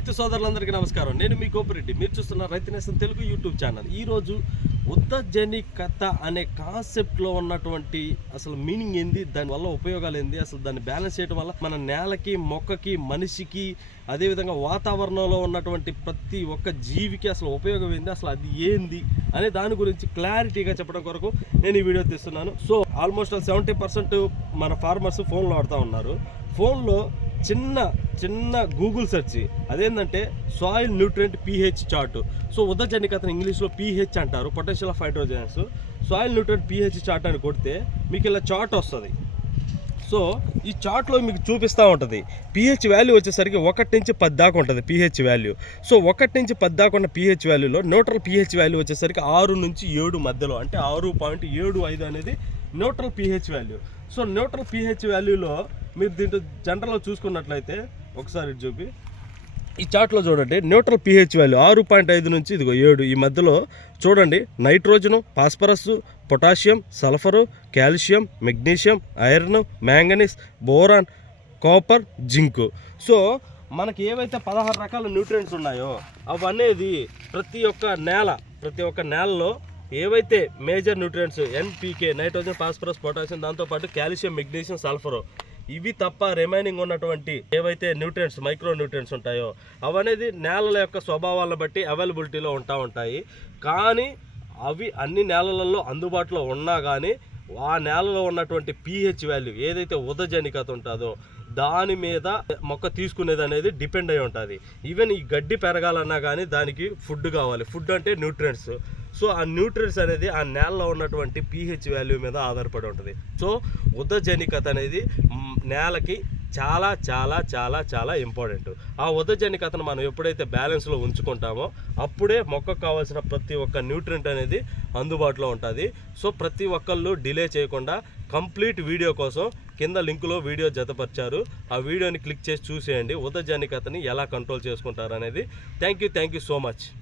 రైతు సోదరులందరికీ నమస్కారం. నేను మీ కోపిరెడ్డి మీరు చూస్తున్న రైతు నేస్తం తెలుగు యూట్యూబ్ ఛానల్. ఈరోజు ఉద్దజనికత అనే కాన్సెప్ట్లో ఉన్నటువంటి అసలు మీనింగ్ ఏంది? దానివల్ల ఉపయోగాలు ఏంది? అసలు దాన్ని బ్యాలెన్స్ చేయడం వల్ల మన నేలకి మొక్కకి మనిషికి అదేవిధంగా వాతావరణంలో ఉన్నటువంటి ప్రతి ఒక్క జీవికి అసలు ఉపయోగం ఏంది? అసలు అది ఏంది? అనే దాని గురించి క్లారిటీగా చెప్పడం కొరకు నేను ఈ వీడియో తీస్తున్నాను. సో ఆల్మోస్ట్ సెవెంటీ పర్సెంట్ మన ఫార్మర్స్ ఫోన్లో ఆడుతూ ఉన్నారు. ఫోన్లో చిన్న చిన్న గూగుల్ సెర్చ్ అదేంటంటే soil nutrient pH chart so ఉదజనికతను ఇంగ్లీష్లో పీహెచ్ అంటారు potential of hydrogens soil nutrient pH chart అని కొడితే మీకు ఇలా చార్ట్ వస్తుంది. సో ఈ చార్ట్లో మీకు చూపిస్తూ ఉంటుంది. పిహెచ్ వాల్యూ వచ్చేసరికి ఒకటి నుంచి పది దాకా ఉంటుంది పిహెచ్ వాల్యూ సో ఒకటి నుంచి పది దాకా ఉన్న పిహెచ్ వాల్యూలో న్యూట్రల్ పిహెచ్ వాల్యూ వచ్చేసరికి ఆరు నుంచి ఏడు మధ్యలో అంటే ఆరు పాయింట్ ఏడు ఐదు అనేది neutral pH value so neutral pH వాల్యూలో మీరు దీంట్లో జనరల్లో చూసుకున్నట్లయితే ఒకసారి చూపి. ఈ చార్ట్లో చూడండి న్యూట్రల్ పిహెచ్ వాల్యూ ఆరు పాయింట్ ఐదు నుంచి ఇదిగో ఏడు. ఈ మధ్యలో చూడండి nitrogen phosphorus potassium sulphur calcium magnesium iron manganese boron copper zinc. So మనకి ఏవైతే పదహారు రకాల న్యూట్రియంట్స్ ఉన్నాయో అవనేది ప్రతి ఒక్క నేల ప్రతి ఒక్క నేలలో ఏవైతే major nutrients NPK nitrogen phosphorus potassium దాంతోపాటు కాల్షియం మెగ్నీషియం సల్ఫరు ఇవి తప్ప రిమైనింగ్ ఉన్నటువంటి ఏవైతే న్యూట్రియంట్స్ మైక్రో న్యూట్రియంట్స్ ఉంటాయో అవనేది నేలల యొక్క స్వభావాలను బట్టి అవైలబిలిటీలో ఉంటా ఉంటాయి. కానీ అవి అన్ని నేలలలో అందుబాటులో ఉన్నా కానీ ఆ నేలలో ఉన్నటువంటి పీహెచ్ వాల్యూ ఏదైతే ఉదజనికత ఉంటుందో దాని మీద మొక్క తీసుకునేది అనేది డిపెండ్ అయి ఉంటుంది. ఈవెన్ ఈ గడ్డి పెరగాలన్నా కానీ దానికి ఫుడ్ కావాలి. ఫుడ్ అంటే న్యూట్రియంట్స్ సో ఆ న్యూట్రిన్స్ అనేది ఆ నేలలో ఉన్నటువంటి పీహెచ్ వాల్యూ మీద ఆధారపడి ఉంటుంది. సో ఉదజనికత అనేది నేలకి చాలా చాలా చాలా చాలా ఇంపార్టెంట్ ఆ ఉదజనికతను మనం ఎప్పుడైతే బ్యాలెన్స్లో ఉంచుకుంటామో అప్పుడే మొక్కకు కావాల్సిన ప్రతి ఒక్క న్యూట్రియంట్ అనేది అందుబాటులో ఉంటుంది. సో ప్రతి ఒక్కళ్ళు డిలే చేయకుండా కంప్లీట్ వీడియో కోసం కింద లింకులో వీడియో జతపరిచారు. ఆ వీడియోని క్లిక్ చేసి చూసేయండి. ఉదజనికతని ఎలా కంట్రోల్ చేసుకుంటారు అనేది. Thank you thank you so much